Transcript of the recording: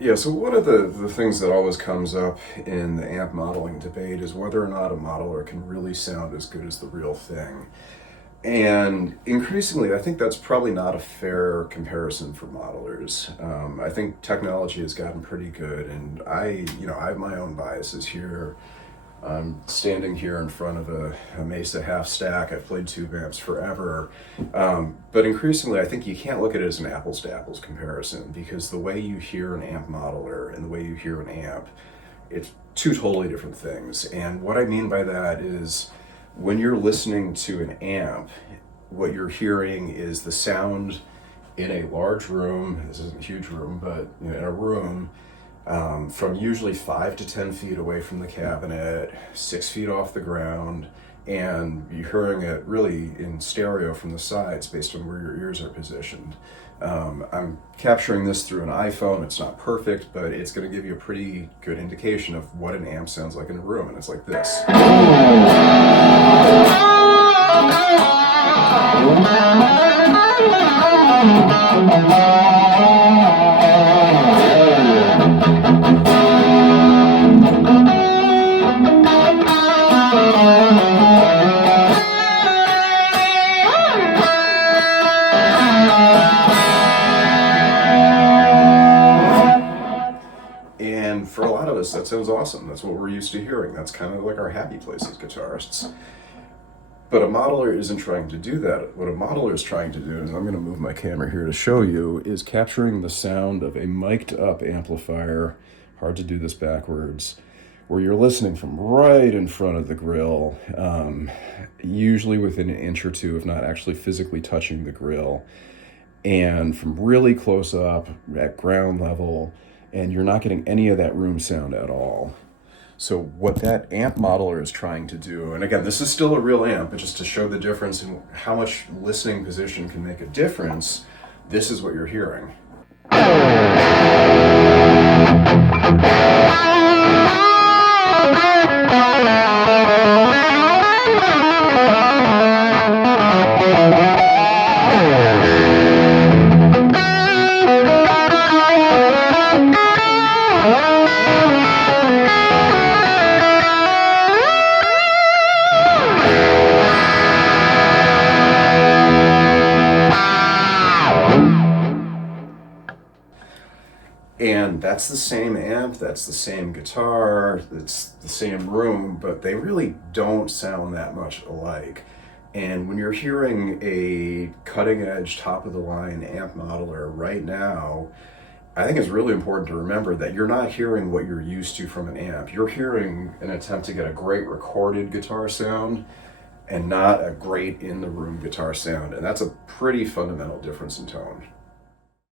Yeah, so one of the things that always comes up in the amp modeling debate is whether or not a modeler can really sound as good as the real thing. And increasingly, I think that's probably not a fair comparison for modelers. I think technology has gotten pretty good, and I have my own biases here. I'm standing here in front of a Mesa half stack. I've played tube amps forever. But increasingly, I think you can't look at it as an apples to apples comparison because the way you hear an amp modeler and the way you hear an amp, it's two totally different things. And what I mean by that is when you're listening to an amp, what you're hearing is the sound in a large room. This isn't a huge room, but in a room from usually 5 to 10 feet away from the cabinet, 6 feet off the ground, and you're hearing it really in stereo from the sides based on where your ears are positioned. I'm capturing this through an iPhone. It's not perfect, but it's going to give you a pretty good indication of what an amp sounds like in a room, and it's like this. And for a lot of us, that sounds awesome. That's what we're used to hearing. That's kind of like our happy place as guitarists. But a modeler isn't trying to do that. What a modeler is trying to do, and I'm going to move my camera here to show you, is capturing the sound of a mic'd up amplifier, hard to do this backwards, where you're listening from right in front of the grill, usually within an inch or two, if not actually physically touching the grill, and from really close up at ground level, and you're not getting any of that room sound at all. So what that amp modeler is trying to do, and again, this is still a real amp, but just to show the difference in how much listening position can make a difference, this is what you're hearing. And that's the same amp, that's the same guitar, it's the same room, but they really don't sound that much alike. And when you're hearing a cutting edge, top of the line amp modeler right now, I think it's really important to remember that you're not hearing what you're used to from an amp. You're hearing an attempt to get a great recorded guitar sound and not a great in the room guitar sound. And that's a pretty fundamental difference in tone.